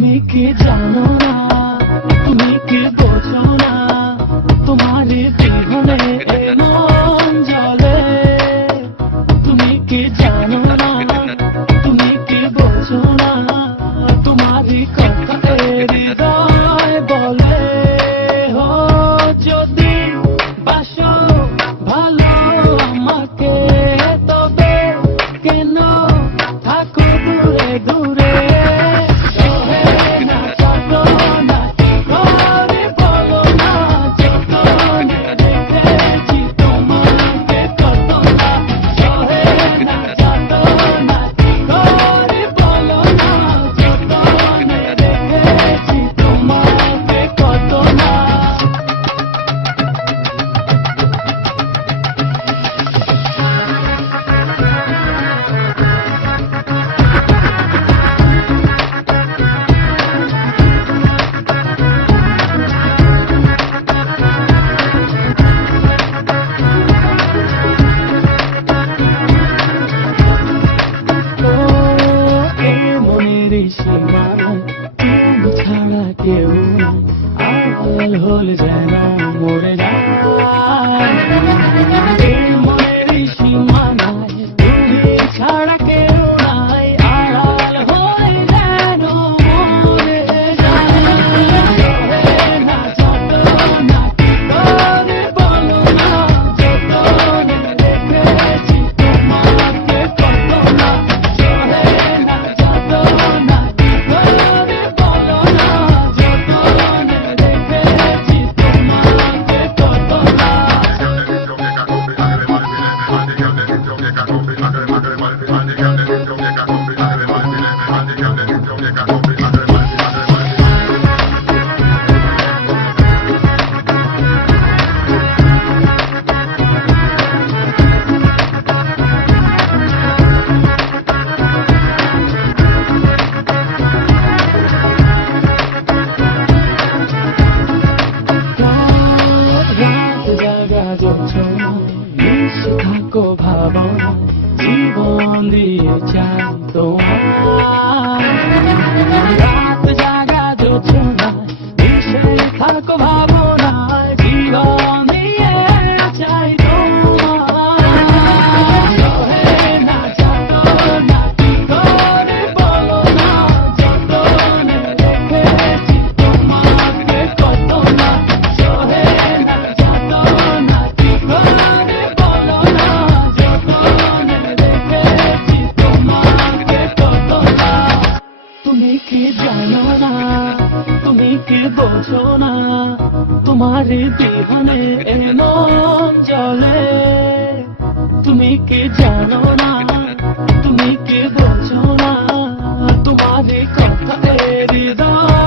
তুমি কি জানো না, তুমি কি বোঝো না, তোমার বিহনে এ মন জ্বলে। তুমি কি জানো না, তুমি কি বোঝো না, তোমার কথা হৃদয় বলে। হো যদি বাসো ভালো আমাকে, তবে কেন থাকো দূরে দূরে। তুমি ছাড়া কেউ আড়াল হলে যেন মরে যায়। মনের সীমানায় তুমি ছাড়া কেউ নাই, আড়াল হয়ে যেন মরে যায়। না যত না করে বলো না, যত দেখেছি তোমাকে কত না। না যত না থাকো ভাবনা, জীবন দিয়ে চাই তোমার। রাত জাগা যোচনা, মিশে থাকো ভাবনায়, জীবন দিয়ে চাই তোমার। না যাতো না কি করে বলো না, যত দেখেছি তোমাকে কত না। না যাতো না কি করে বলো না, যত দেখেছি তোমাকে কত না। তুমি কি জানো না, তুমি কি বোঝো না, তোমার বিহনে এ মন জ্বলে। তুমি কি জানো না, তুমি কি বোঝো না, তোমার কথা হৃদয়